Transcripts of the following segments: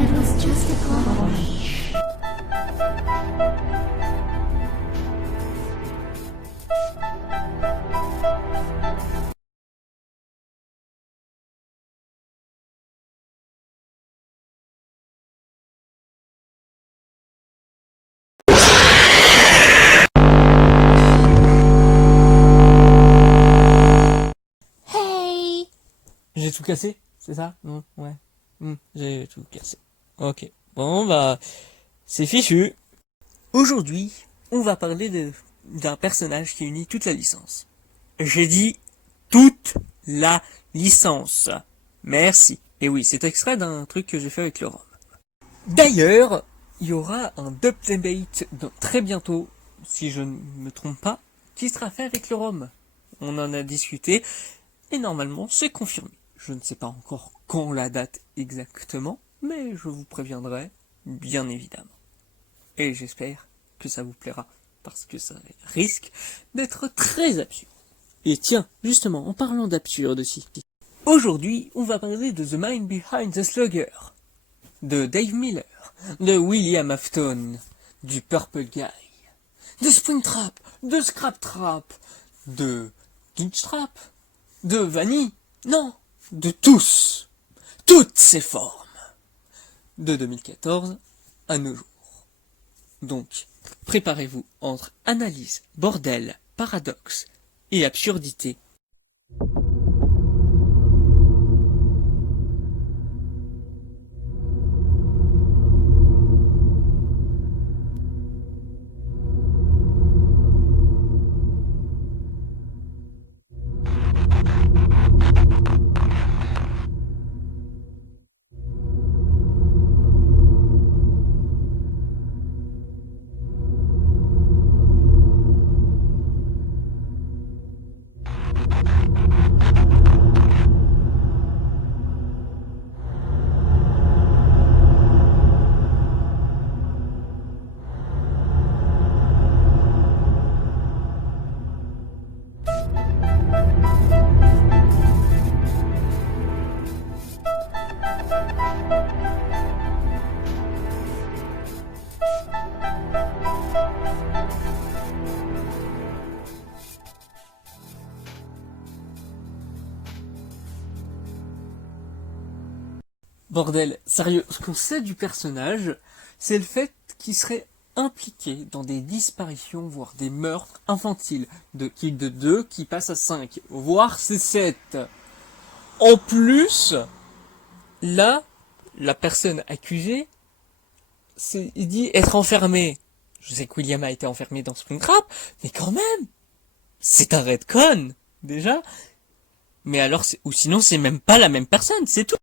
It was just a glitch. Hey! J'ai tout cassé, c'est ça? Ouais. J'ai tout cassé. Ok. Bon, bah, c'est fichu. Aujourd'hui, on va parler d'un personnage qui unit toute la licence. J'ai dit toute la licence. Merci. Et oui, c'est extrait d'un truc que j'ai fait avec le ROM. D'ailleurs, il y aura un dub-debate très bientôt, si je ne me trompe pas, qui sera fait avec le ROM. On en a discuté, et normalement, c'est confirmé. Je ne sais pas encore quand la date exactement, mais je vous préviendrai, bien évidemment. Et j'espère que ça vous plaira, parce que ça risque d'être très absurde. Et tiens, justement, en parlant d'absurde aussi, aujourd'hui, on va parler de The Mind Behind the Slugger, de Dave Miller, de William Afton, du Purple Guy, de Springtrap, de Scraptrap, de Glitchtrap, de Vanny, non, de tous, toutes ces formes, de 2014 à nos jours. Donc, préparez-vous entre analyse, bordel, paradoxe et absurdité. Bordel, sérieux, ce qu'on sait du personnage, c'est le fait qu'il serait impliqué dans des disparitions, voire des meurtres infantiles, de 2 qui passent à 5, voire c'est 7. En plus, là, la personne accusée, il dit être enfermé. Je sais que William a été enfermé dans Springtrap, mais quand même, c'est un retcon, déjà. Mais alors, ou sinon, c'est même pas la même personne, c'est tout.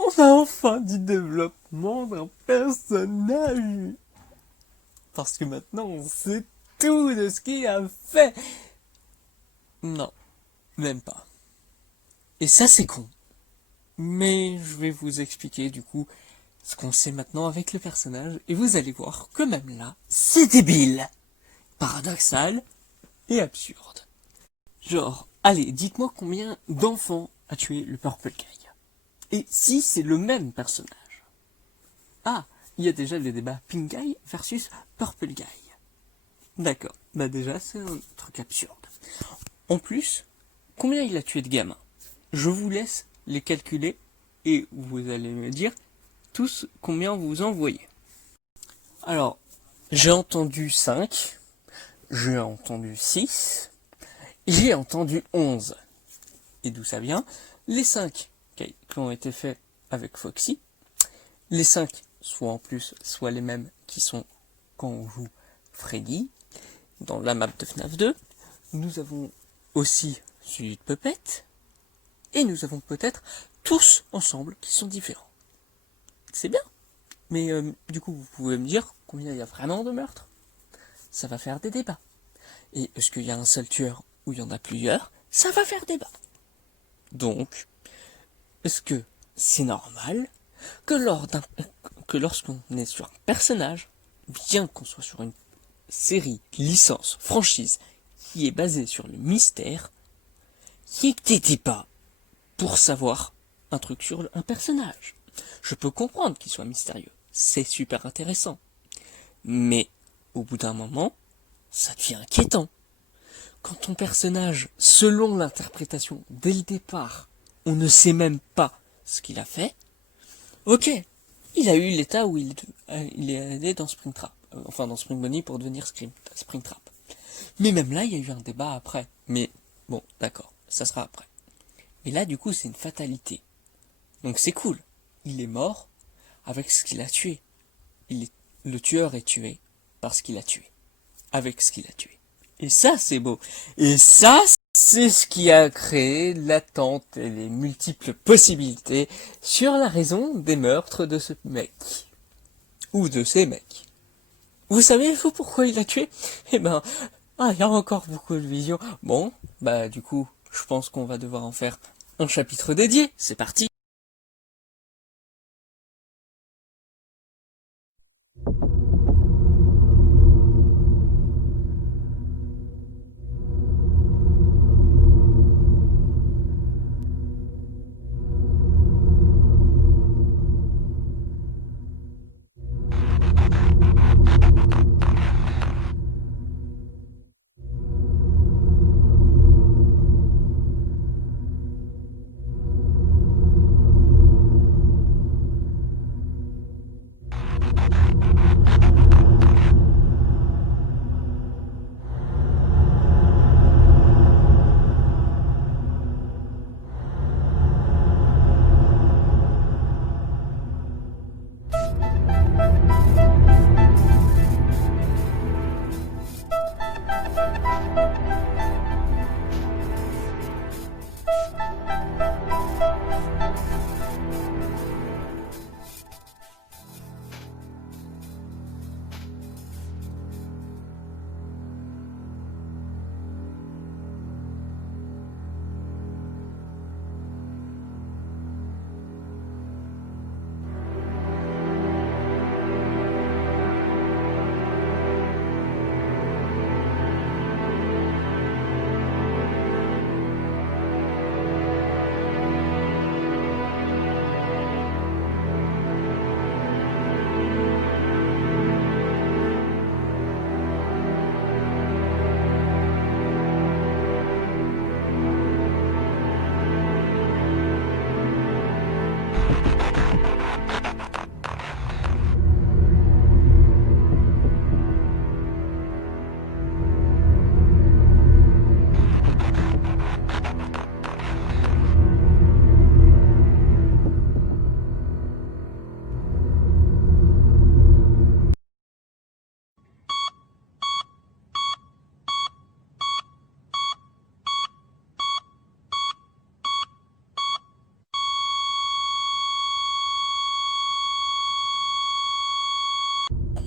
On a enfin du développement d'un personnage. Parce que maintenant on sait tout de ce qu'il a fait. Non, même pas. Et ça c'est con. Mais je vais vous expliquer du coup ce qu'on sait maintenant avec le personnage. Et vous allez voir que même là, c'est débile, paradoxal et absurde. Genre, allez, dites-moi combien d'enfants a tué le Purple Guy. Et si c'est le même personnage. Ah, il y a déjà le débat Pink Guy versus Purple Guy. D'accord, bah déjà c'est un truc absurde. En plus, combien il a tué de gamins? Je vous laisse les calculer et vous allez me dire tous combien vous en voyez. Alors, j'ai entendu 5, j'ai entendu 6, j'ai entendu 11. Et d'où ça vient? Les 5 qui ont été faits avec Foxy, les 5 soit en plus, soit les mêmes qui sont quand on joue Freddy, dans la map de FNAF 2. Nous avons aussi celui de Puppet, et nous avons peut-être tous ensemble qui sont différents. C'est bien, mais du coup vous pouvez me dire combien il y a vraiment de meurtres? Ça va faire des débats. Et est-ce qu'il y a un seul tueur ou il y en a plusieurs? Ça va faire débat. Donc, est-ce que c'est normal que lorsqu'on est sur un personnage, bien qu'on soit sur une série, licence, franchise, qui est basée sur le mystère, qui n'était pas pour savoir un truc sur un personnage? Je peux comprendre qu'il soit mystérieux, c'est super intéressant. Mais, au bout d'un moment, ça devient inquiétant. Quand ton personnage, selon l'interprétation dès le départ, on ne sait même pas ce qu'il a fait, ok, il a eu l'état où il est allé dans Springtrap, enfin dans Spring Bonnie pour devenir Springtrap. Mais même là, il y a eu un débat après. Mais bon, d'accord, ça sera après. Mais là, du coup, c'est une fatalité. Donc c'est cool. Il est mort avec ce qu'il a tué. Le tueur est tué parce qu'il a tué. Avec ce qu'il a tué. Et ça, c'est beau. Et ça, c'est ce qui a créé l'attente et les multiples possibilités sur la raison des meurtres de ce mec. Ou de ces mecs. Vous savez, vous, pourquoi il a tué? Eh ben, il y a encore beaucoup de visions. Bon, bah du coup, je pense qu'on va devoir en faire un chapitre dédié. C'est parti.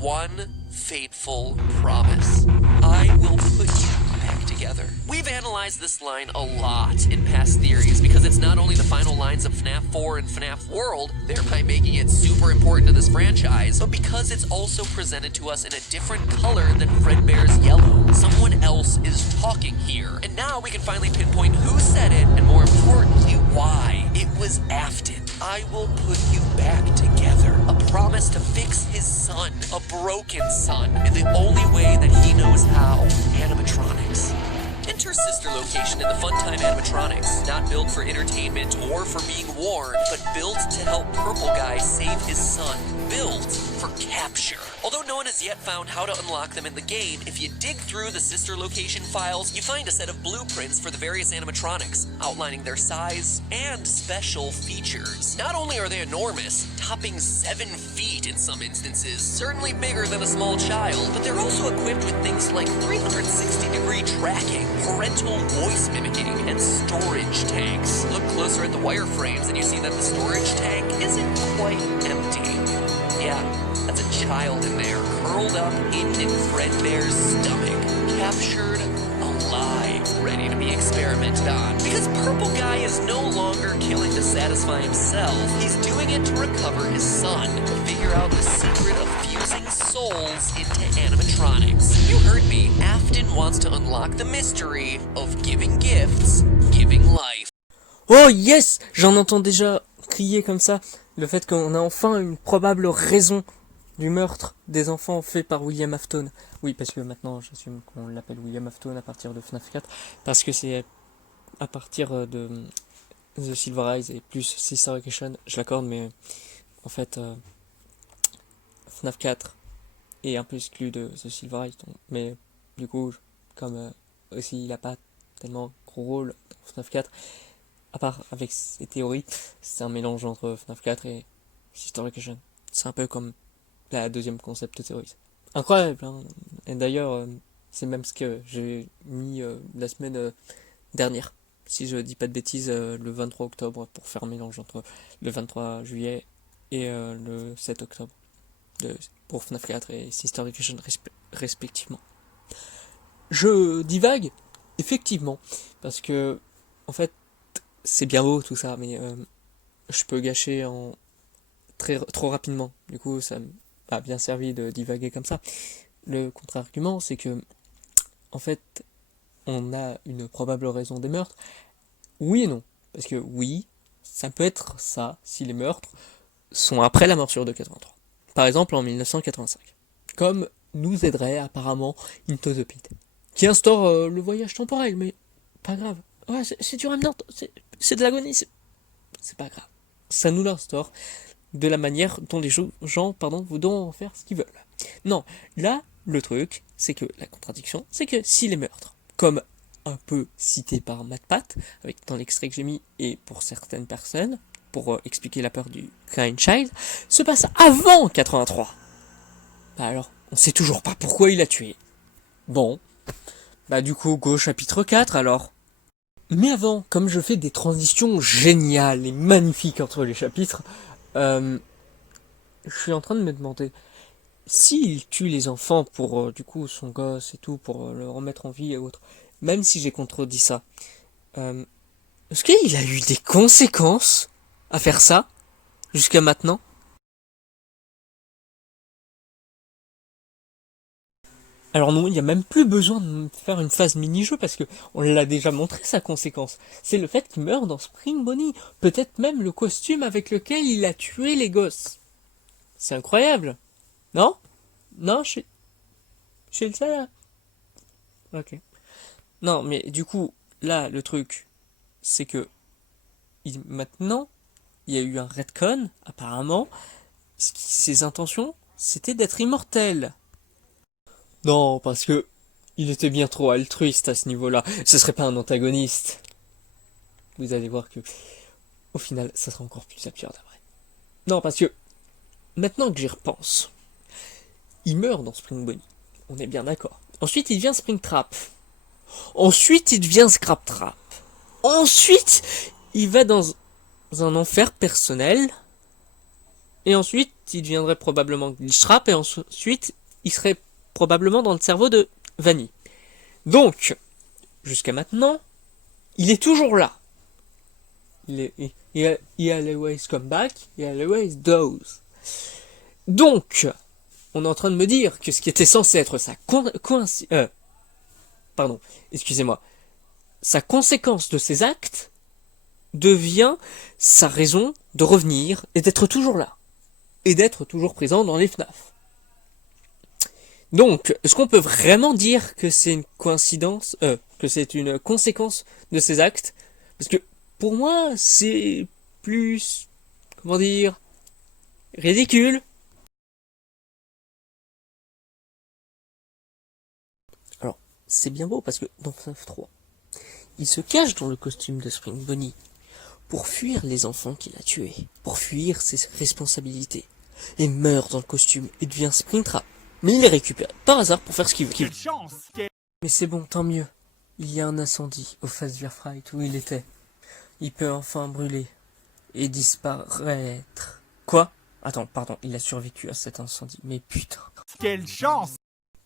one fateful promise. I will put you back together. We've analyzed this line a lot in past theories because it's not only the final lines of FNAF 4 and FNAF World, thereby making it super important to this franchise, but because it's also presented to us in a different color than Fredbear's yellow. Someone else is talking here. And now we can finally pinpoint who said it, and more importantly, why. It was Afton. I will put you back together. A promise to fix his son, a broken son, in the only way that he knows how, animatronics. Enter Sister Location in the Funtime animatronics, not built for entertainment or for being worn, but built to help Purple Guy save his son. Built for capture. Although no one has yet found how to unlock them in the game, if you dig through the Sister Location files, you find a set of blueprints for the various animatronics, outlining their size and special features. Not only are they enormous, topping 7 feet in some instances, certainly bigger than a small child, but they're also equipped with things like 360-degree tracking, parental voice mimicking, and storage tanks. Look closer at the wireframes and you see that the storage tank isn't quite empty. Yeah, that's a child in there, curled up in Fredbear's stomach, captured alive, ready to be experimented on. Because Purple Guy is no longer killing to satisfy himself, he's doing it to recover his son, to figure out the secret of fusing souls into animatronics. You heard me, Afton wants to unlock the mystery of giving gifts, giving life. Oh yes, j'en entends déjà crier comme ça, le fait qu'on a enfin une probable raison du meurtre des enfants fait par William Afton. Oui, parce que maintenant j'assume qu'on l'appelle William Afton à partir de FNAF 4, parce que c'est à partir de The Silver Eyes et plus Sister Location, je l'accorde, mais en fait FNAF 4 est un peu exclu de The Silver Eyes, donc, mais du coup, comme aussi il a pas tellement gros rôle dans FNAF 4, à part avec ses théories, c'est un mélange entre FNAF 4 et Sister Location. C'est un peu comme la deuxième concept théorie. Incroyable, hein. Et d'ailleurs, c'est même ce que j'ai mis la semaine dernière, si je dis pas de bêtises, le 23 octobre, pour faire un mélange entre le 23 juillet et le 7 octobre, pour FNAF 4 et Sister Location respectivement. Je divague, effectivement, parce que, en fait, c'est bien beau tout ça, mais je peux gâcher trop rapidement. Du coup, ça m'a bien servi de divaguer comme ça. Le contre-argument, c'est que, en fait, on a une probable raison des meurtres. Oui et non. Parce que oui, ça peut être ça, si les meurtres sont après la morsure de 83. Par exemple, en 1985. Comme nous aiderait apparemment Into the Pit, qui instaure le voyage temporel, mais pas grave. Ouais, c'est du Remnant, c'est de l'agonie, c'est pas grave. Ça nous l'instaure de la manière dont les gens voudront en faire ce qu'ils veulent. Non, là, le truc, c'est que la contradiction, c'est que si les meurtres, comme un peu cité par MatPat, dans l'extrait que j'ai mis, et pour certaines personnes, pour expliquer la peur du Crying Child, se passent avant 83. Bah alors, on sait toujours pas pourquoi il a tué. Bon, bah du coup, go chapitre 4 alors. Mais avant, comme je fais des transitions géniales et magnifiques entre les chapitres, je suis en train de me demander, s'il tue les enfants pour du coup son gosse et tout, pour le remettre en vie et autres, même si j'ai contredit ça, est-ce qu'il a eu des conséquences à faire ça jusqu'à maintenant? Alors non, il n'y a même plus besoin de faire une phase mini-jeu parce que on l'a déjà montré sa conséquence. C'est le fait qu'il meurt dans Spring Bonnie. Peut-être même le costume avec lequel il a tué les gosses. C'est incroyable. Non? Non, je suis le seul. Ok. Non, mais du coup, là, le truc, c'est que maintenant, il y a eu un retcon, apparemment. Ses intentions, c'était d'être immortel. Non, parce que il était bien trop altruiste à ce niveau-là. Ce serait pas un antagoniste. Vous allez voir que, au final, ça sera encore plus absurde après. Non, parce que, maintenant que j'y repense, il meurt dans Spring Bonnie. On est bien d'accord. Ensuite, il devient Springtrap. Ensuite, il devient Scraptrap. Ensuite, il va dans un enfer personnel. et ensuite il deviendrait probablement Glitchtrap, et ensuite il serait probablement dans le cerveau de Vanny. Donc, jusqu'à maintenant, il est toujours là. Il always come back, il always does. Donc, on est en train de me dire que ce qui était censé être sa sa conséquence de ses actes devient sa raison de revenir et d'être toujours là. Et d'être toujours présent dans les FNAF. Donc, est-ce qu'on peut vraiment dire que c'est une coïncidence, que c'est une conséquence de ses actes? Parce que, pour moi, c'est plus, comment dire, ridicule. Alors, c'est bien beau parce que dans FNAF 3, il se cache dans le costume de Spring Bonnie pour fuir les enfants qu'il a tués, pour fuir ses responsabilités. Il meurt dans le costume et devient Springtrap. Mais il les récupère par hasard pour faire ce qu'il veut. Mais c'est bon, tant mieux. Il y a un incendie au Fazbear Fright où il était. Il peut enfin brûler et disparaître. Quoi? Attends, pardon, il a survécu à cet incendie. Mais putain. Quelle chance!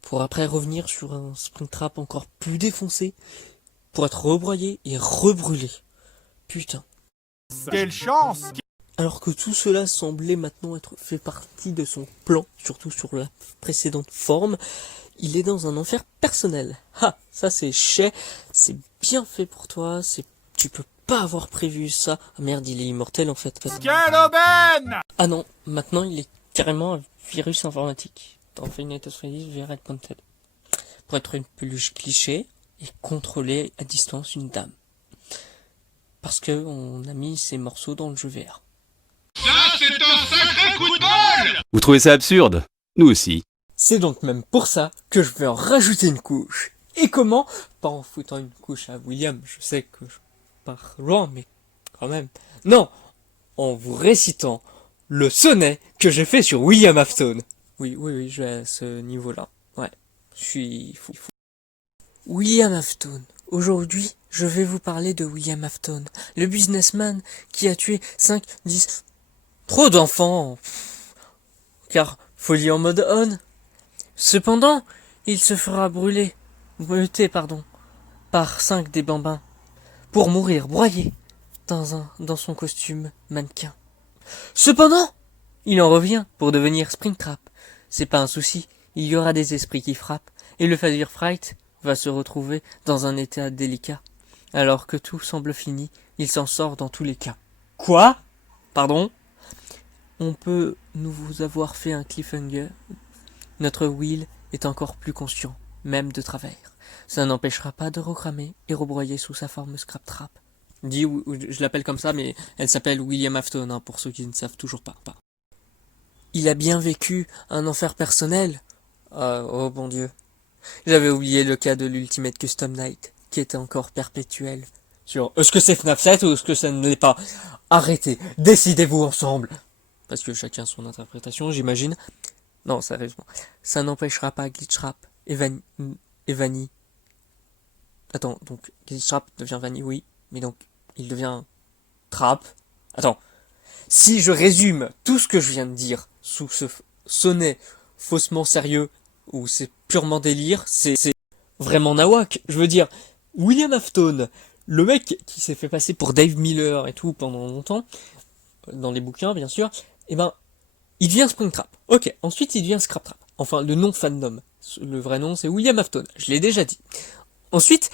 Pour après revenir sur un Springtrap encore plus défoncé, pour être rebroyé et rebrûlé. Putain. Quelle chance! Alors que tout cela semblait maintenant être fait partie de son plan, surtout sur la précédente forme, il est dans un enfer personnel. Ah, ça c'est chais, c'est bien fait pour toi, tu peux pas avoir prévu ça. Ah merde, il est immortel en fait. Quelle aubaine! Ah non, maintenant il est carrément un virus informatique. Dans Five Nights at Freddy's VR Pointed. Pour être une peluche cliché et contrôler à distance une dame. Parce que on a mis ces morceaux dans le jeu VR. Ça, c'est un sacré coup de bol! Vous trouvez ça absurde? Nous aussi. C'est donc même pour ça que je vais en rajouter une couche. Et comment? Pas en foutant une couche à William, je sais que je pars loin, mais quand même. Non, en vous récitant le sonnet que j'ai fait sur William Afton. Oui, je vais à ce niveau-là. Ouais, je suis fou. William Afton. Aujourd'hui, je vais vous parler de William Afton, le businessman qui a tué 5, 10... Trop d'enfants. Car folie en mode on. Cependant, il se fera brûter, par 5 des bambins, pour mourir broyé dans son costume mannequin. Cependant, il en revient pour devenir Springtrap. C'est pas un souci, il y aura des esprits qui frappent, et le Fazbear Fright va se retrouver dans un état délicat. Alors que tout semble fini, il s'en sort dans tous les cas. Quoi? Pardon? On peut nous vous avoir fait un cliffhanger. Notre Will est encore plus conscient, même de travers. Ça n'empêchera pas de recramer et rebroyer sous sa forme Scraptrap. Je l'appelle comme ça, mais elle s'appelle William Afton, hein, pour ceux qui ne savent toujours pas. Il a bien vécu un enfer personnel. Oh bon Dieu. J'avais oublié le cas de l'Ultimate Custom Night, qui était encore perpétuel. Sur est-ce que c'est FNAF 7 ou est-ce que ça ne l'est pas? Arrêtez, décidez-vous ensemble. Parce que chacun son interprétation, j'imagine. Non, sérieusement. Ça n'empêchera pas Glitchtrap et Vanny. Attends, donc Glitchtrap devient Vanny, oui. Mais donc, il devient Trap. Attends. Si je résume tout ce que je viens de dire sous ce sonnet faussement sérieux, ou c'est purement délire, c'est vraiment nawak. Je veux dire, William Afton, le mec qui s'est fait passer pour Dave Miller et tout pendant longtemps, dans les bouquins bien sûr, eh ben, il devient Springtrap. Ok, ensuite il devient Scraptrap. Enfin, le nom fandom. Le vrai nom c'est William Afton, je l'ai déjà dit. Ensuite,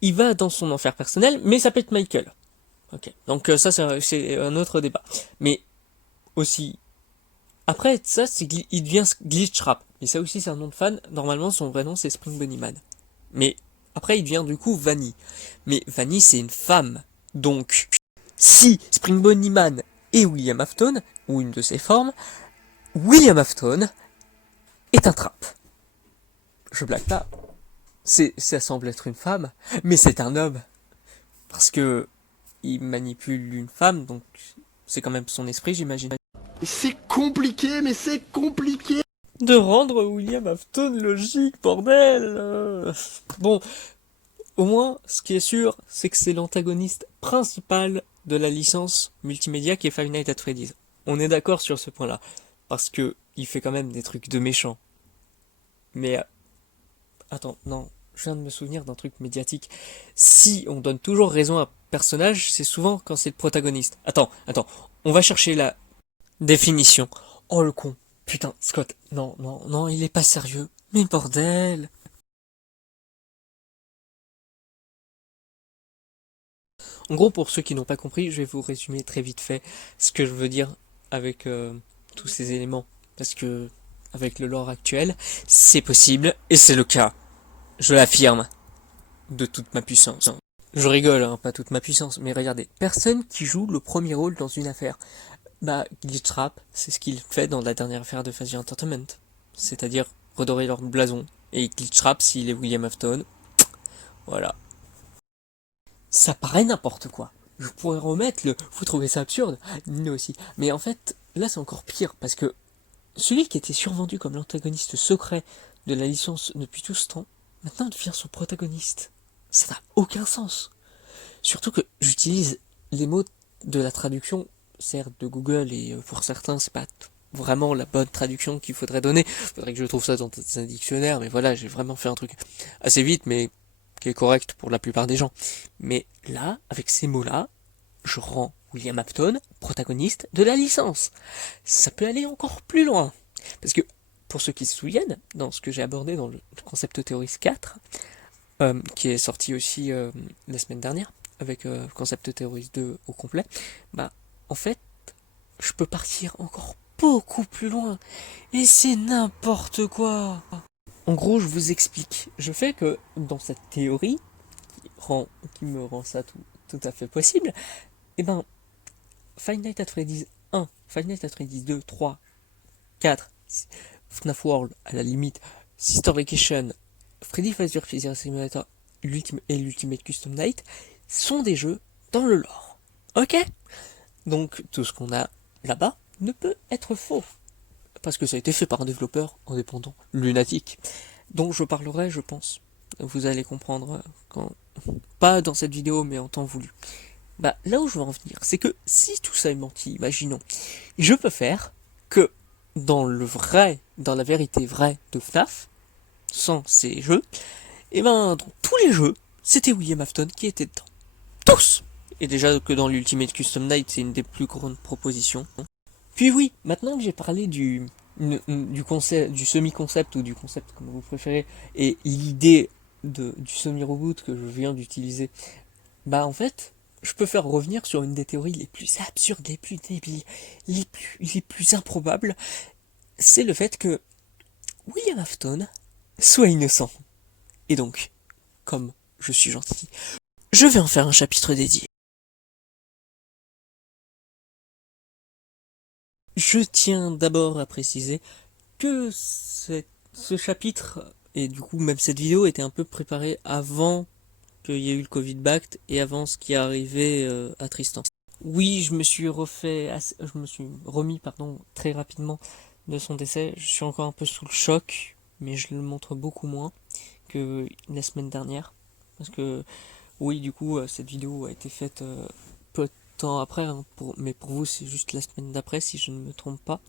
il va dans son enfer personnel, mais ça peut être Michael. Ok, donc ça c'est un autre débat. Mais aussi, après ça, il devient Glitchtrap. Mais ça aussi c'est un nom de fan. Normalement son vrai nom c'est Spring Bonnie Man. Mais après il devient du coup Vanny. Mais Vanny c'est une femme. Donc, si Spring Bonnie Man est William Afton, ou une de ses formes, William Afton est un trap. Je blague pas. Ça semble être une femme, mais c'est un homme. Parce que il manipule une femme, donc c'est quand même son esprit, j'imagine. C'est compliqué, mais c'est compliqué. De rendre William Afton logique, bordel. Bon, au moins, ce qui est sûr, c'est que c'est l'antagoniste principal de la licence multimédia qui est Five Nights at Freddy's. on est d'accord sur ce point-là. Parce que il fait quand même des trucs de méchant. Mais attends, non, je viens de me souvenir d'un truc médiatique. Si on donne toujours raison à un personnage, c'est souvent quand c'est le protagoniste. Attends, on va chercher la définition. Oh le con. Putain, Scott, non, il est pas sérieux. Mais bordel. En gros, pour ceux qui n'ont pas compris, je vais vous résumer très vite fait ce que je veux dire avec tous ces éléments. Parce que, avec le lore actuel, c'est possible, et c'est le cas. Je l'affirme. De toute ma puissance. Je rigole, hein, pas toute ma puissance, mais regardez. Personne qui joue le premier rôle dans une affaire. Bah, Glitchtrap, c'est ce qu'il fait dans la dernière affaire de Phasya Entertainment. C'est-à-dire redorer leur blason. Et Glitchtrap, s'il est William Afton, voilà. Ça paraît n'importe quoi. Je pourrais remettre le « vous trouvez ça absurde ?» Nous aussi. Mais en fait, là c'est encore pire, parce que celui qui était survendu comme l'antagoniste secret de la licence depuis tout ce temps, maintenant devient son protagoniste. Ça n'a aucun sens. Surtout que j'utilise les mots de la traduction, certes de Google, et pour certains c'est pas vraiment la bonne traduction qu'il faudrait donner. Faudrait que je trouve ça dans un dictionnaire, mais voilà, j'ai vraiment fait un truc assez vite, mais qui est correct pour la plupart des gens. Mais là, avec ces mots-là, je rends William Afton protagoniste de la licence. Ça peut aller encore plus loin. Parce que, pour ceux qui se souviennent, dans ce que j'ai abordé dans le Concept Theories 4, qui est sorti aussi la semaine dernière, avec Concept Theories 2 au complet, bah, en fait, je peux partir encore beaucoup plus loin. Et c'est n'importe quoi. En gros, je vous explique. Je fais que dans cette théorie, qui me rend ça tout à fait possible, eh ben, Five Nights at Freddy's 1, Five Nights at Freddy's 2, 3, 4, FNAF World, à la limite, Sister Vacation, Freddy Fazbear Physical Simulator et l'Ultimate Custom Night sont des jeux dans le lore. Ok? Donc, tout ce qu'on a là-bas ne peut être faux. Parce que ça a été fait par un développeur indépendant, lunatique, dont je parlerai, je pense. Vous allez comprendre quand... Pas dans cette vidéo, mais en temps voulu. Bah, là où je veux en venir, c'est que si tout ça est menti, imaginons, je peux faire que dans la vérité vraie de FNAF, sans ces jeux, et ben, dans tous les jeux, c'était William Afton qui était dedans. Tous! Et déjà que dans l'Ultimate Custom Night, c'est une des plus grandes propositions. Puis oui, maintenant que j'ai parlé du concept, du semi-concept ou du concept comme vous préférez, et l'idée du semi-reboot que je viens d'utiliser, bah en fait, je peux faire revenir sur une des théories les plus absurdes, les plus débiles, les plus improbables, c'est le fait que William Afton soit innocent. Et donc, comme je suis gentil, je vais en faire un chapitre dédié. Je tiens d'abord à préciser que ce chapitre, et du coup même cette vidéo, était un peu préparée avant qu'il y ait eu le Covid Bact et avant ce qui est arrivé à Tristan. Oui, je me suis remis très rapidement de son décès. Je suis encore un peu sous le choc, mais je le montre beaucoup moins que la semaine dernière. Parce que, oui, du coup, cette vidéo a été faite peu de temps après, hein, mais pour vous, c'est juste la semaine d'après, si je ne me trompe pas.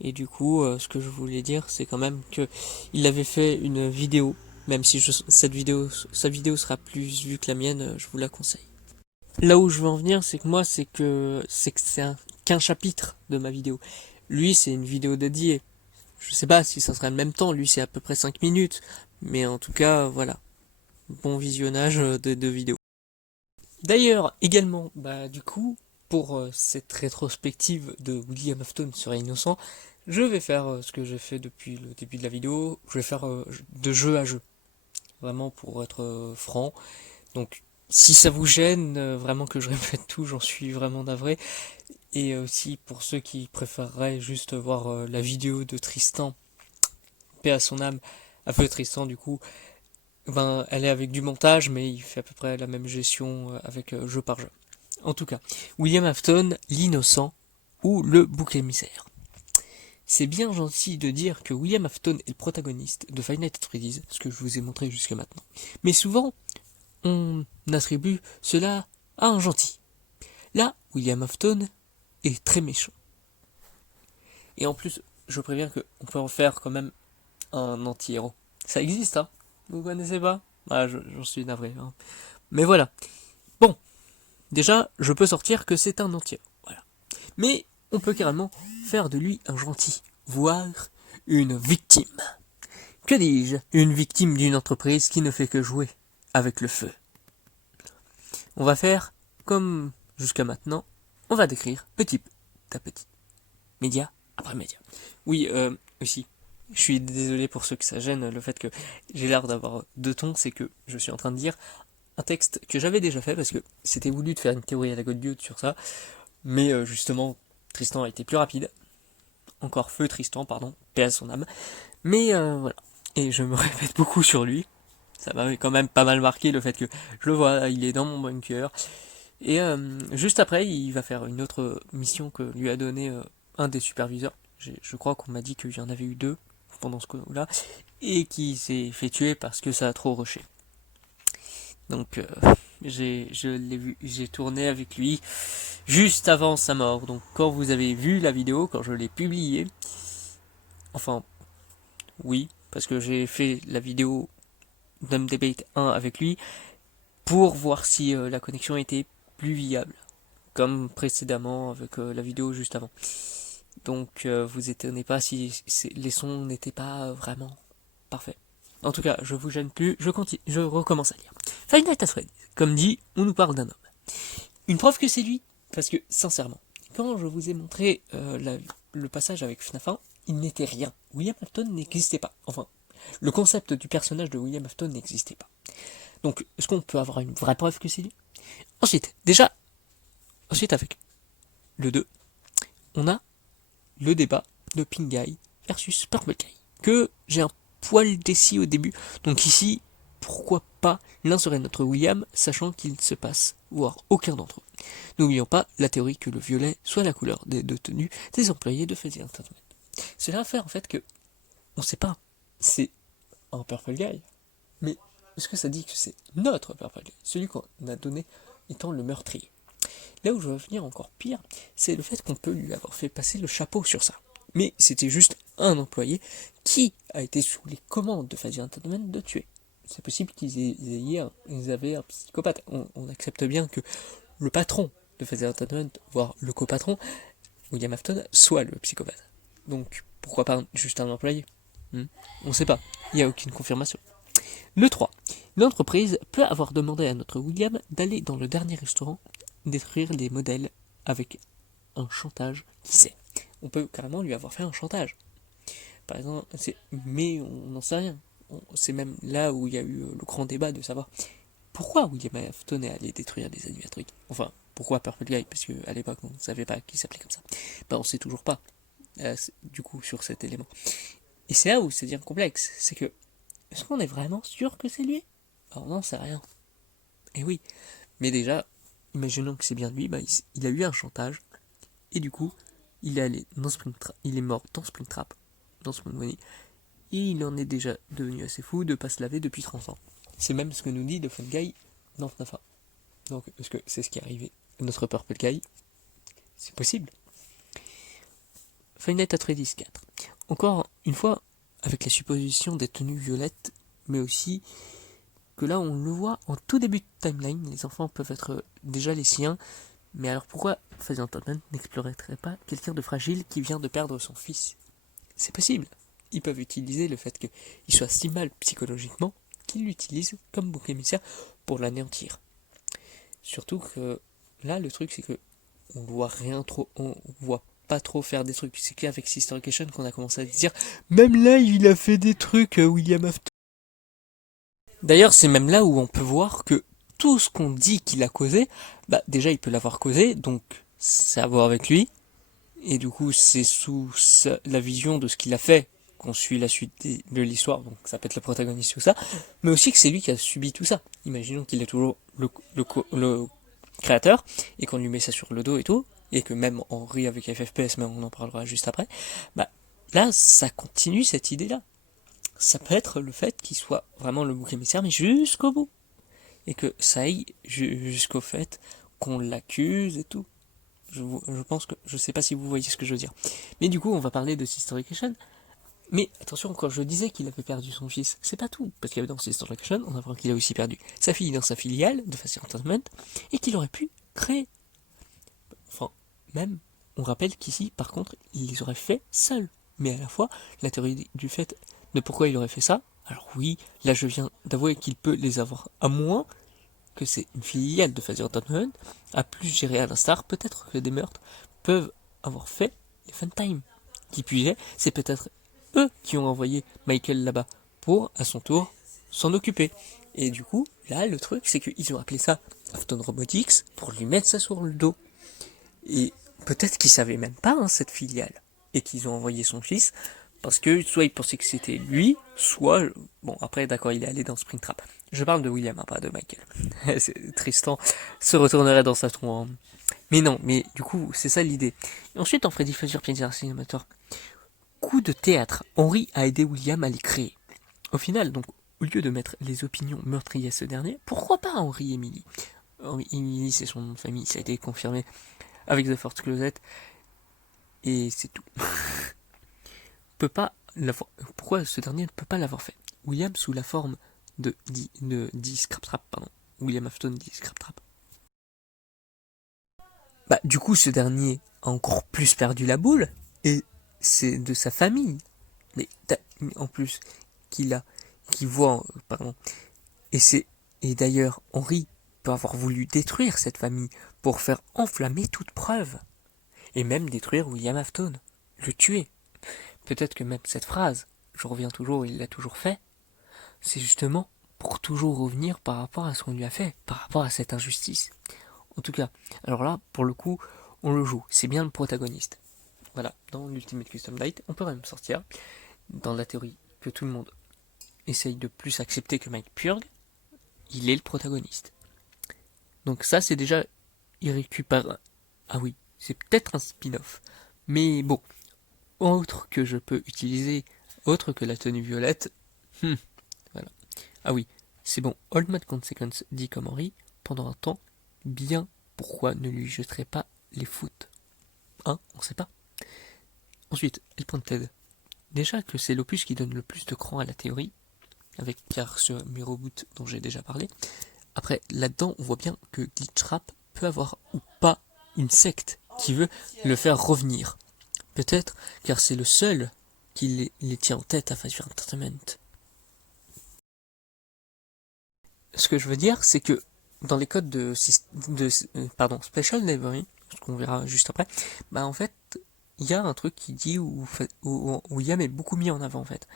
Et du coup, ce que je voulais dire, c'est quand même que il avait fait une vidéo, même si sa vidéo sera plus vue que la mienne, je vous la conseille. Là où je veux en venir, c'est que c'est qu'un chapitre de ma vidéo. Lui, c'est une vidéo dédiée. Je sais pas si ça sera le même temps, lui c'est à peu près 5 minutes. Mais en tout cas, voilà. Bon visionnage des deux vidéos. D'ailleurs, également, du coup, pour cette rétrospective de William Afton serait innocent, je vais faire ce que j'ai fait depuis le début de la vidéo, je vais faire de jeu à jeu. Vraiment pour être franc. Donc, si ça vous gêne, vraiment que je répète tout, j'en suis vraiment navré. Et aussi pour ceux qui préféreraient juste voir la vidéo de Tristan, paix à son âme, à feu Tristan du coup, elle est avec du montage, mais il fait à peu près la même gestion avec jeu par jeu. En tout cas, William Afton, l'innocent ou le bouc émissaire. C'est bien gentil de dire que William Afton est le protagoniste de Five Nights at Freddy's, ce que je vous ai montré jusqu'à maintenant. Mais souvent, on attribue cela à un gentil. Là, William Afton est très méchant. Et en plus, je préviens qu'on peut en faire quand même un anti-héros. Ça existe, hein. Vous connaissez pas? Ah, j'en suis navré. Hein. Mais voilà. Bon. Déjà, je peux sortir que c'est un anti-héros. Voilà. Mais on peut carrément faire de lui un gentil, voire une victime. Que dis-je? Une victime d'une entreprise qui ne fait que jouer avec le feu. On va faire comme jusqu'à maintenant. On va décrire petit à petit. Média après média. Oui, aussi. Je suis désolé pour ceux que ça gêne, le fait que j'ai l'air d'avoir deux tons, c'est que je suis en train de dire un texte que j'avais déjà fait, parce que c'était voulu de faire une théorie à la Godgood sur ça, mais justement, Tristan a été plus rapide. Encore feu Tristan, pardon, paix à son âme. Mais voilà. Et je me répète beaucoup sur lui. Ça m'avait quand même pas mal marqué le fait que je le vois, il est dans mon bunker. Et juste après, il va faire une autre mission que lui a donné un des superviseurs. Je crois qu'on m'a dit qu'il y en avait eu 2 pendant ce coup-là. Et qui s'est fait tuer parce que ça a trop rushé. Donc je l'ai vu, j'ai tourné avec lui juste avant sa mort. Donc quand vous avez vu la vidéo, quand je l'ai publiée, enfin oui, parce que j'ai fait la vidéo Dumb Debate 1 avec lui pour voir si la connexion était plus viable, comme précédemment avec la vidéo juste avant. Donc vous étonnez pas si les sons n'étaient pas vraiment parfaits. En tout cas, je vous gêne plus, je recommence à lire. Five Nights at Freddy's, comme dit, on nous parle d'un homme. Une preuve que c'est lui, parce que sincèrement, quand je vous ai montré le passage avec FNAF 1, il n'était rien. William Afton n'existait pas. Enfin, le concept du personnage de William Afton n'existait pas. Donc, est-ce qu'on peut avoir une vraie preuve que c'est lui? Ensuite, avec le 2, on a le débat de Pink Guy versus Purple Guy, que j'ai un poil décis au début. Donc ici, pourquoi pas l'un serait notre William, sachant qu'il se passe, voire aucun d'entre eux. N'oublions pas la théorie que le violet soit la couleur des deux tenues des employés de Fuzzy Entertainment. Cela fait en fait que, on sait pas, c'est un Purple Guy, mais est-ce que ça dit que c'est notre Purple Guy, celui qu'on a donné étant le meurtrier? Là où je veux venir encore pire, c'est le fait qu'on peut lui avoir fait passer le chapeau sur ça. Mais c'était juste un employé qui a été sous les commandes de Fuzzy Entertainment de tuer. C'est possible qu'ils avaient un psychopathe. On accepte bien que le patron de Fuzzy Entertainment, voire le copatron, William Afton, soit le psychopathe. Donc pourquoi pas juste un employé? On sait pas, il n'y a aucune confirmation. Le 3. L'entreprise peut avoir demandé à notre William d'aller dans le dernier restaurant détruire les modèles avec un chantage, qui sait. On peut carrément lui avoir fait un chantage. Par exemple, mais on n'en sait rien. C'est même là où il y a eu le grand débat de savoir pourquoi William Afton est allé détruire des animatroniques. Enfin, pourquoi Purple Guy? Parce qu'à l'époque, on ne savait pas qu'il s'appelait comme ça. Ben, on ne sait toujours pas, du coup, sur cet élément. Et c'est là où c'est bien complexe. C'est que, est-ce qu'on est vraiment sûr que c'est lui? Alors non, c'est rien. Et oui. Mais déjà, imaginons que c'est bien lui, bah, il a eu un chantage. Et du coup, il est allé dans il est mort dans Springtrap, dans Spawn Money, et il en est déjà devenu assez fou de pas se laver depuis 30 ans. C'est même ce que nous dit le Fun Guy dans FNAF 1. Donc, est-ce que c'est ce qui est arrivé à notre Purple Guy? C'est possible. Five Nights at Freddy's 4. Encore une fois, avec la supposition des tenues violettes, mais aussi que là on le voit en tout début de timeline, les enfants peuvent être déjà les siens. Mais alors pourquoi Fuzzy Entertainment n'explorerait pas quelqu'un de fragile qui vient de perdre son fils? C'est possible. Ils peuvent utiliser le fait qu'il soit si mal psychologiquement qu'ils l'utilisent comme bouc émissaire pour l'anéantir. Surtout que là le truc c'est que on voit pas trop faire des trucs. C'est qu'avec Sister Location qu'on a commencé à dire même là il a fait des trucs William Afton. D'ailleurs c'est même là où on peut voir que tout ce qu'on dit qu'il a causé, bah déjà il peut l'avoir causé, donc c'est à voir avec lui, et du coup c'est sous la vision de ce qu'il a fait qu'on suit la suite de l'histoire, donc ça peut être le protagoniste tout ça, mais aussi que c'est lui qui a subi tout ça. Imaginons qu'il est toujours le créateur, et qu'on lui met ça sur le dos et tout, et que même on rit avec FFPS, mais on en parlera juste après, bah là ça continue cette idée-là. Ça peut être le fait qu'il soit vraiment le bouc émissaire, mais jusqu'au bout. Et que ça aille jusqu'au fait qu'on l'accuse et tout. je pense que je sais pas si vous voyez ce que je veux dire. Mais du coup, on va parler de Sister Location. Mais attention, quand je disais qu'il avait perdu son fils, c'est pas tout, parce que dans Sister Location, on apprend qu'il a aussi perdu sa fille dans sa filiale de Faster Entertainment, et qu'il aurait pu créer. Enfin, même, on rappelle qu'ici, par contre, il les aurait fait seul. Mais à la fois, la théorie du fait de pourquoi il aurait fait ça, alors oui, là je viens d'avouer qu'il peut les avoir, à moins que c'est une filiale de Faster Entertainment, à plus gérer à l'instar, peut-être que des meurtres peuvent avoir fait les Funtime. Qui puis c'est peut-être eux qui ont envoyé Michael là-bas pour, à son tour, s'en occuper. Et du coup, là, le truc, c'est qu'ils ont appelé ça Afton Robotics pour lui mettre ça sur le dos. Et peut-être qu'ils savaient même pas, cette filiale. Et qu'ils ont envoyé son fils, parce que soit ils pensaient que c'était lui, soit... Bon, après, d'accord, il est allé dans Springtrap. Je parle de William, pas de Michael. Tristan se retournerait dans sa tombe. Mais non, mais du coup, c'est ça l'idée. Et ensuite, en Freddy Fazbear Pizza Cinemator, coup de théâtre, Henry a aidé William à les créer. Au final, donc, au lieu de mettre les opinions meurtrières ce dernier, pourquoi pas Henry et Emily? Henry Emily, c'est son nom de famille, ça a été confirmé avec The Force Closet, et c'est tout. Peut pas l'avoir... Pourquoi ce dernier ne peut pas l'avoir fait? William sous la forme de D. Scraptrap, pardon. William Afton D. Scraptrap. Bah, du coup, ce dernier a encore plus perdu la boule, et c'est de sa famille, mais en plus, qui voit, pardon, et d'ailleurs, Henry peut avoir voulu détruire cette famille pour faire enflammer toute preuve, et même détruire William Afton, le tuer. Peut-être que même cette phrase, je reviens toujours, il l'a toujours fait, c'est justement pour toujours revenir par rapport à ce qu'on lui a fait, par rapport à cette injustice. En tout cas, alors là, pour le coup, on le joue, c'est bien le protagoniste. Voilà, dans l'Ultimate Custom Night, on peut même sortir dans la théorie que tout le monde essaye de plus accepter que Mike Purg, il est le protagoniste. Donc ça, c'est déjà, il récupère... Ah oui, c'est peut-être un spin-off. Mais bon, autre que je peux utiliser, autre que la tenue violette, voilà. Ah oui, c'est bon, Old Mad Consequence dit comme Henry, pendant un temps, bien, pourquoi ne lui jeterait pas les foot? Hein, on sait pas. Ensuite, Ted. Déjà que c'est l'opus qui donne le plus de cran à la théorie, avec car ce Miroboot dont j'ai déjà parlé. Après, là-dedans, on voit bien que Glitchtrap peut avoir ou pas une secte qui veut le faire revenir. Peut-être car c'est le seul qui les tient en tête à Fazbear Entertainment. Ce que je veux dire, c'est que dans les codes de Special Delivery, ce qu'on verra juste après, bah en fait, il y a un truc qui dit où William est beaucoup mis en avant en fait.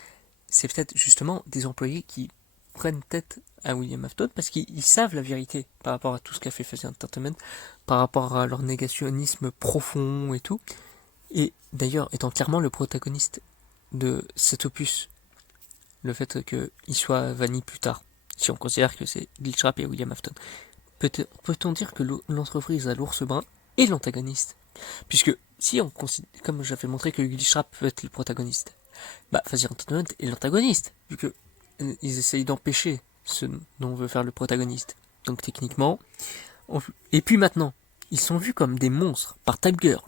C'est peut-être justement des employés qui prennent tête à William Afton parce qu'ils savent la vérité par rapport à tout ce qu'a fait Fazbear Entertainment, par rapport à leur négationnisme profond et tout. Et d'ailleurs, étant clairement le protagoniste de cet opus, le fait qu'il soit vanni plus tard, si on considère que c'est Glitchtrap et William Afton, peut-on dire que l'entreprise à l'ours brun est l'antagoniste? Puisque si on considère, comme j'avais montré que Glitchtrap peut être le protagoniste, bah Fazbear Entertainment est l'antagoniste, vu que ils essayent d'empêcher ce dont on veut faire le protagoniste. Donc techniquement, et puis maintenant, ils sont vus comme des monstres par Type Girl,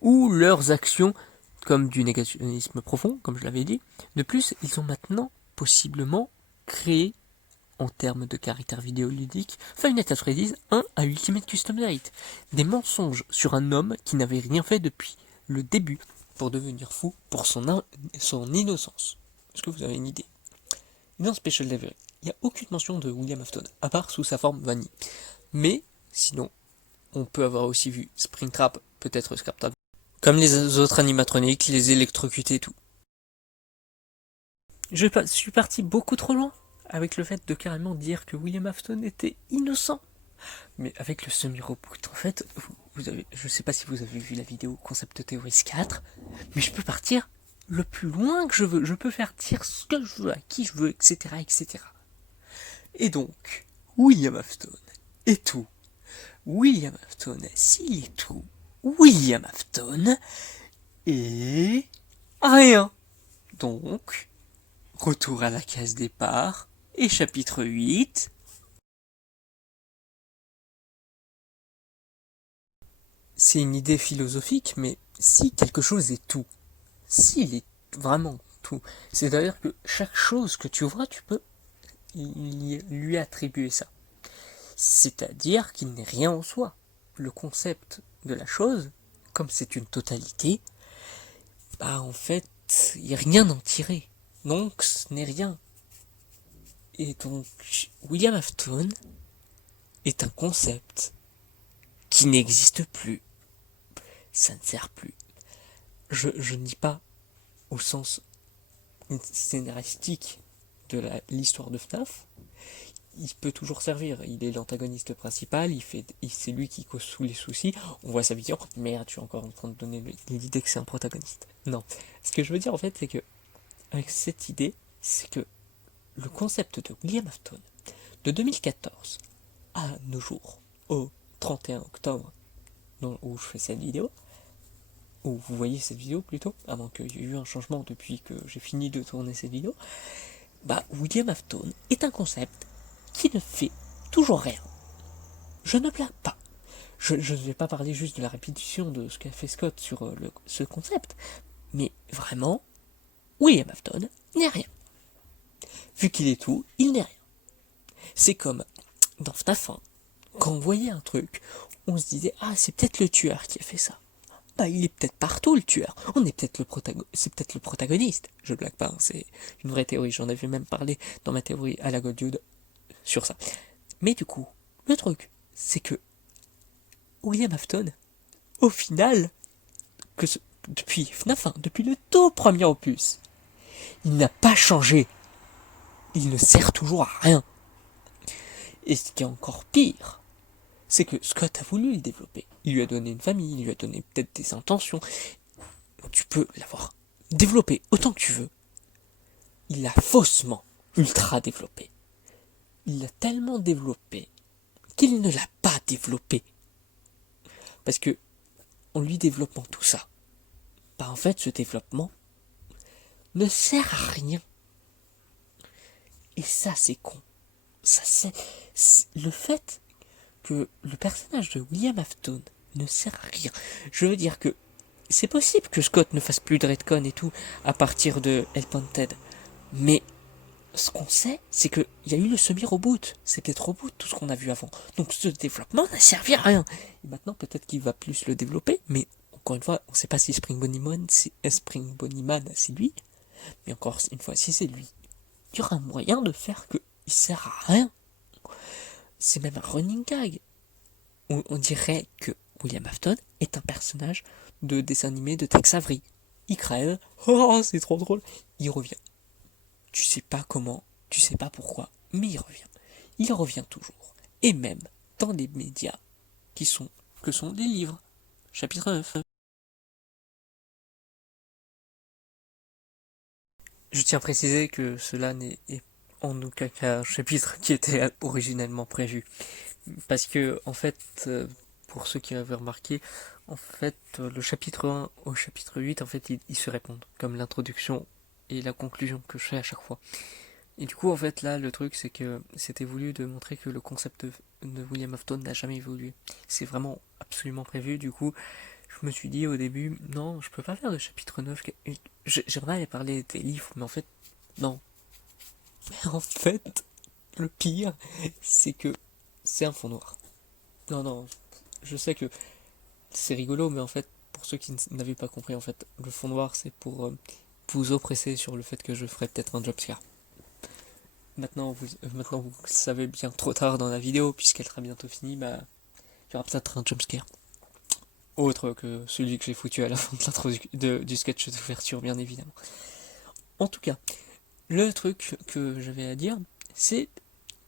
ou leurs actions comme du négationnisme profond, comme je l'avais dit. De plus, ils ont maintenant possiblement créé, en termes de caractère vidéoludique, Five Nights at Freddy's 1 à Ultimate Custom Night. Des mensonges sur un homme qui n'avait rien fait depuis le début pour devenir fou pour son innocence. Est-ce que vous avez une idée? Dans Special Delivery, il n'y a aucune mention de William Afton, à part sous sa forme vanille. Mais, sinon, on peut avoir aussi vu Springtrap, peut-être Scraptrap, comme les autres animatroniques, les électrocutés et tout. Je suis parti beaucoup trop loin avec le fait de carrément dire que William Afton était innocent. Mais avec le semi-reboot, en fait, je sais pas si vous avez vu la vidéo Concept Theories 4, mais je peux partir le plus loin que je veux. Je peux faire dire ce que je veux, à qui je veux, etc., etc. Et donc, William Afton est tout. William Afton, s'il est tout, William Afton est rien. Donc, retour à la case départ et chapitre 8. c'est une idée philosophique, mais si quelque chose est tout, s'il est vraiment tout, c'est-à-dire que chaque chose que tu vois, tu peux lui attribuer ça. C'est-à-dire qu'il n'est rien en soi. Le concept de la chose, comme c'est une totalité, bah en fait, il n'y a rien à en tirer. Donc ce n'est rien. Et donc, William Afton est un concept qui n'existe plus. Ça ne sert plus. Je ne dis pas au sens scénaristique de l'histoire de FNAF. Il peut toujours servir. Il est l'antagoniste principal, c'est lui qui cause tous les soucis. On voit sa vision. Merde, je suis encore en train de donner l'idée que c'est un protagoniste. Non. Ce que je veux dire en fait, c'est que avec cette idée, c'est que le concept de William Afton de 2014 à nos jours, au 31 octobre, où je fais cette vidéo, où vous voyez cette vidéo plutôt, avant qu'il y ait eu un changement depuis que j'ai fini de tourner cette vidéo, bah William Afton est un concept qui ne fait toujours rien. Je ne blague pas. Je ne vais pas parler juste de la répétition de ce qu'a fait Scott sur ce concept, mais vraiment, William Afton n'est rien. Vu qu'il est tout, il n'est rien. C'est comme dans FNAF 1, quand on voyait un truc, on se disait « Ah, c'est peut-être le tueur qui a fait ça. » Bah, il est peut-être partout le tueur. C'est peut-être le protagoniste. Je blague pas, hein, c'est une vraie théorie. J'en avais même parlé dans ma théorie à la Goddude sur ça. Mais du coup, le truc, c'est que William Afton, au final, depuis FNAF 1, depuis le tout premier opus, il n'a pas changé. Il ne sert toujours à rien. Et ce qui est encore pire, c'est que Scott a voulu le développer. Il lui a donné une famille, il lui a donné peut-être des intentions. Tu peux l'avoir développé autant que tu veux. Il l'a faussement ultra développé. Il l'a tellement développé qu'il ne l'a pas développé. Parce que, en lui développant tout ça, bah en fait, ce développement ne sert à rien. Et ça, c'est con. Ça, c'est le fait que le personnage de William Afton ne sert à rien. Je veux dire que c'est possible que Scott ne fasse plus de retcon et tout à partir de Help Wanted. Mais ce qu'on sait, c'est qu'il y a eu le semi-reboot. C'était trop reboot tout ce qu'on a vu avant. Donc ce développement n'a servi à rien. Et maintenant, peut-être qu'il va plus le développer, mais encore une fois, on ne sait pas si Spring Bonnie Man, c'est lui. Mais encore une fois, si c'est lui, il y aura un moyen de faire qu'il sert à rien. C'est même un running gag. On dirait que William Afton est un personnage de dessin animé de Tex Avery. Il crève, oh c'est trop drôle, il revient. Tu sais pas comment, tu sais pas pourquoi, mais il revient. Il revient toujours. Et même dans les médias que sont les livres. Chapitre 9. Je tiens à préciser que cela n'est en aucun cas un chapitre qui était originellement prévu. Parce que, en fait, pour ceux qui avaient remarqué, en fait, le chapitre 1 au chapitre 8, en fait, ils se répondent, comme l'introduction et la conclusion que je fais à chaque fois. Et du coup, en fait, là, le truc, c'est que c'était voulu de montrer que le concept de William Afton n'a jamais évolué. C'est vraiment absolument prévu, du coup, je me suis dit au début, non, je peux pas faire de chapitre 9, j'aimerais aller parler des livres, mais en fait, non. Mais en fait, le pire, c'est que c'est un fond noir. Non, je sais que c'est rigolo, mais en fait, pour ceux qui n'avaient pas compris, en fait, le fond noir, c'est pour vous oppresser sur le fait que je ferai peut-être un jumpscare. Maintenant, vous savez bien trop tard dans la vidéo, puisqu'elle sera bientôt finie, bah, il y aura peut-être un jumpscare. Autre que celui que j'ai foutu à la fin de du sketch d'ouverture, bien évidemment. En tout cas, le truc que j'avais à dire, c'est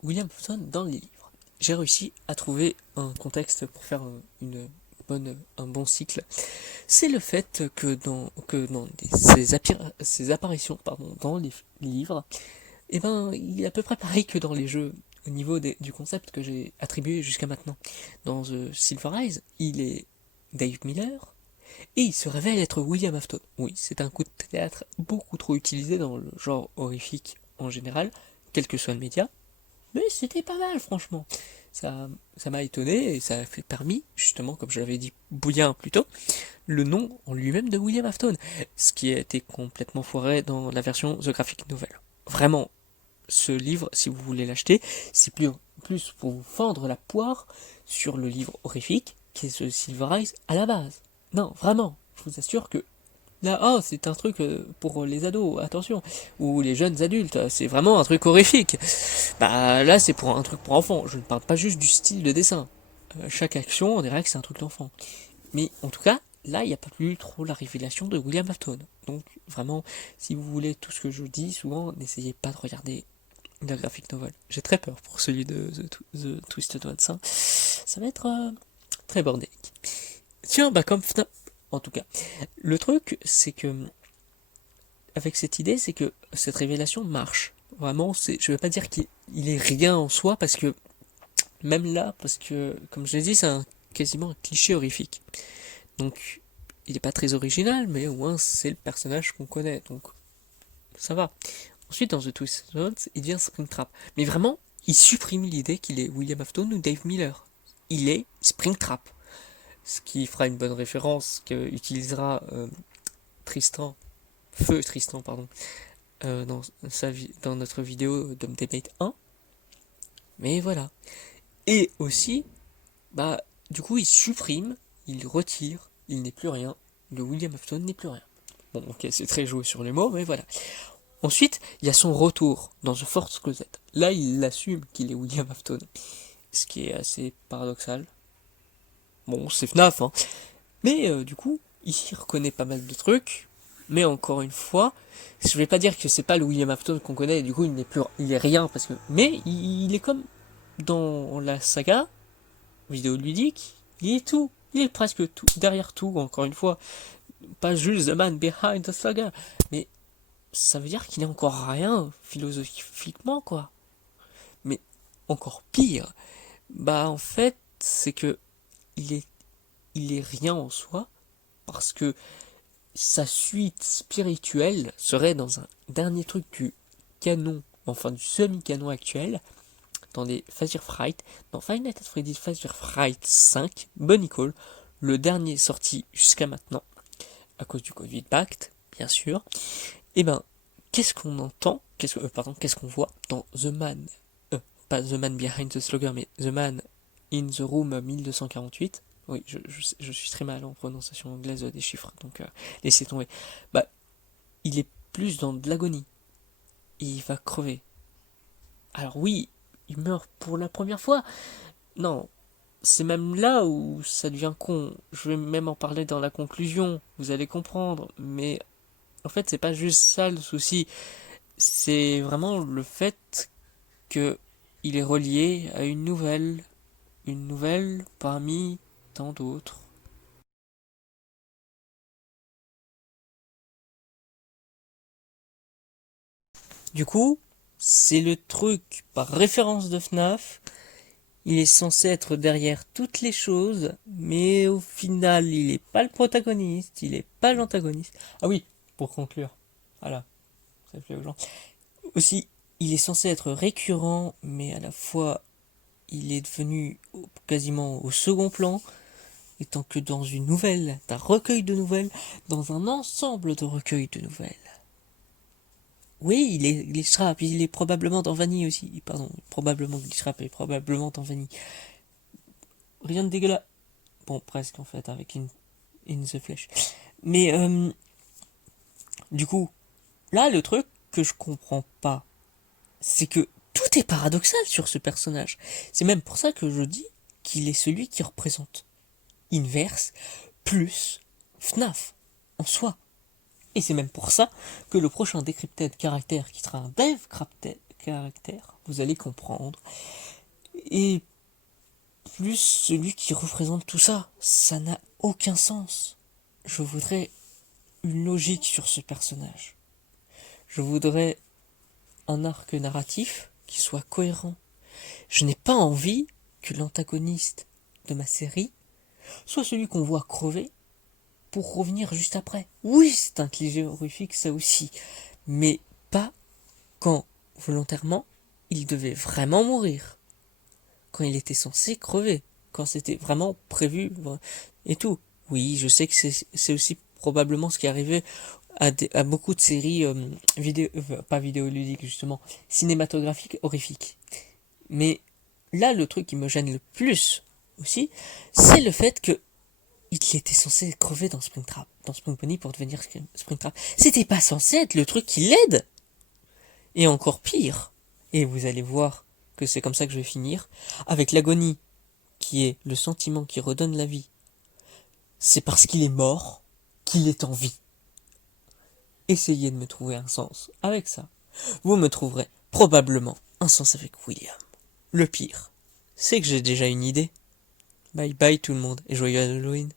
William Afton dans les livres. J'ai réussi à trouver un contexte pour faire un bon cycle. C'est le fait que dans ses apparitions dans les livres, et ben, il est à peu près pareil que dans les jeux au niveau du concept que j'ai attribué jusqu'à maintenant. Dans The Silver Eyes, il est Dave Miller, et il se révèle être William Afton. Oui, c'est un coup de théâtre beaucoup trop utilisé dans le genre horrifique en général, quel que soit le média, mais c'était pas mal franchement. ça m'a étonné et ça a fait permis, justement, comme je l'avais dit bien plus tôt, le nom en lui-même de William Afton, ce qui a été complètement foiré dans la version The Graphic Novel. Vraiment, ce livre, si vous voulez l'acheter, c'est plus pour vous fendre la poire sur le livre horrifique qui est The Silver Eyes à la base. Non, vraiment, je vous assure que là, oh, c'est un truc pour les ados, attention, ou les jeunes adultes, c'est vraiment un truc horrifique. Bah là, c'est pour un truc pour enfants. Je ne parle pas juste du style de dessin. Chaque action, on dirait que c'est un truc d'enfant. Mais en tout cas, là, il n'y a pas plus trop la révélation de William Afton. Donc vraiment, si vous voulez tout ce que je dis, souvent, n'essayez pas de regarder la graphic novel. J'ai très peur pour celui de The Twisted Ones. Hein. Ça va être très bordélique. Tiens, bah comme FNAF, en tout cas. Le truc, c'est que, avec cette idée, c'est que cette révélation marche. Vraiment, je ne veux pas dire qu'il est rien en soi, parce que, même là, parce que, comme je l'ai dit, c'est quasiment un cliché horrifique. Donc, il n'est pas très original, mais au moins, c'est le personnage qu'on connaît, donc ça va. Ensuite, dans The Twisted Ones, il devient Springtrap. Mais vraiment, il supprime l'idée qu'il est William Afton ou Dave Miller. Il est Springtrap. Ce qui fera une bonne référence que utilisera Feu Tristan, dans notre vidéo Dome Debate 1. Mais voilà. Et aussi, bah, du coup, il supprime, il retire, il n'est plus rien. Le William Afton n'est plus rien. Bon, ok, c'est très joué sur les mots, mais voilà. Ensuite, il y a son retour dans The Force Closet. Là, il assume qu'il est William Afton. Ce qui est assez paradoxal. Bon, c'est FNAF, hein. Mais du coup, ici, il reconnaît pas mal de trucs. Mais encore une fois, je vais pas dire que c'est pas le William Afton qu'on connaît, et du coup, il est rien, parce que... Mais il est comme dans la saga vidéoludique, il est tout. Il est presque tout, derrière tout, encore une fois. Pas juste the man behind the saga. Mais ça veut dire qu'il n'est encore rien, philosophiquement, quoi. Mais encore pire, bah en fait, c'est que il est rien en soi, parce que sa suite spirituelle serait dans un dernier truc du canon, enfin du semi-canon actuel, dans les Fazer Fright, dans Five Nights at Freddy's Fazer Fright 5, Bunny Call, le dernier sorti jusqu'à maintenant, à cause du Covid Pact, bien sûr. Et ben, qu'est-ce qu'on entend, qu'est-ce qu'on voit dans The Man, pas The Man Behind the Slugger, mais The Man in the Room 1248. Oui, je suis très mal en prononciation anglaise des chiffres, donc laissez tomber. Bah, il est plus dans de l'agonie. Il va crever. Alors oui, il meurt pour la première fois. Non, c'est même là où ça devient con. Je vais même en parler dans la conclusion, vous allez comprendre. Mais en fait, c'est pas juste ça le souci. C'est vraiment le fait que il est relié à une nouvelle parmi tant d'autres. Du coup, c'est le truc par référence de FNAF. Il est censé être derrière toutes les choses, mais au final, il n'est pas le protagoniste, il n'est pas l'antagoniste. Ah oui, pour conclure. Voilà, ça plaît aux gens. Aussi, il est censé être récurrent, mais à la fois, il est devenu quasiment au second plan, étant que dans une nouvelle, d'un recueil de nouvelles, dans un ensemble de recueils de nouvelles. Oui, il est Glitchtrap, il est probablement dans Vanille aussi. Pardon, probablement Glitchtrap et probablement dans Vanille. Rien de dégueulasse. Bon, presque en fait, avec In the Flesh. Mais, du coup, là, le truc que je comprends pas, c'est que tout est paradoxal sur ce personnage. C'est même pour ça que je dis qu'il est celui qui représente Inverse plus FNAF en soi. Et c'est même pour ça que le prochain Decrypted Character, qui sera un Dev Character, vous allez comprendre, est plus celui qui représente tout ça. Ça n'a aucun sens. Je voudrais une logique sur ce personnage. Je voudrais un arc narratif qui soit cohérent. Je n'ai pas envie que l'antagoniste de ma série soit celui qu'on voit crever pour revenir juste après. Oui, c'est un cliché horrifique, ça aussi. Mais pas quand, volontairement, il devait vraiment mourir. quand il était censé crever, quand c'était vraiment prévu et tout. Oui, je sais que c'est aussi probablement ce qui est arrivé à beaucoup de séries pas vidéoludiques justement, cinématographiques horrifiques. Mais là, le truc qui me gêne le plus aussi, c'est le fait que il était censé crever dans Spring Pony pour devenir Springtrap. C'était pas censé être le truc qui l'aide. Et encore pire, et vous allez voir que c'est comme ça que je vais finir, avec l'agonie, qui est le sentiment qui redonne la vie. C'est parce qu'il est mort qu'il est en vie. Essayez de me trouver un sens avec ça. Vous me trouverez probablement un sens avec William. Le pire, c'est que j'ai déjà une idée. Bye bye tout le monde et joyeux Halloween.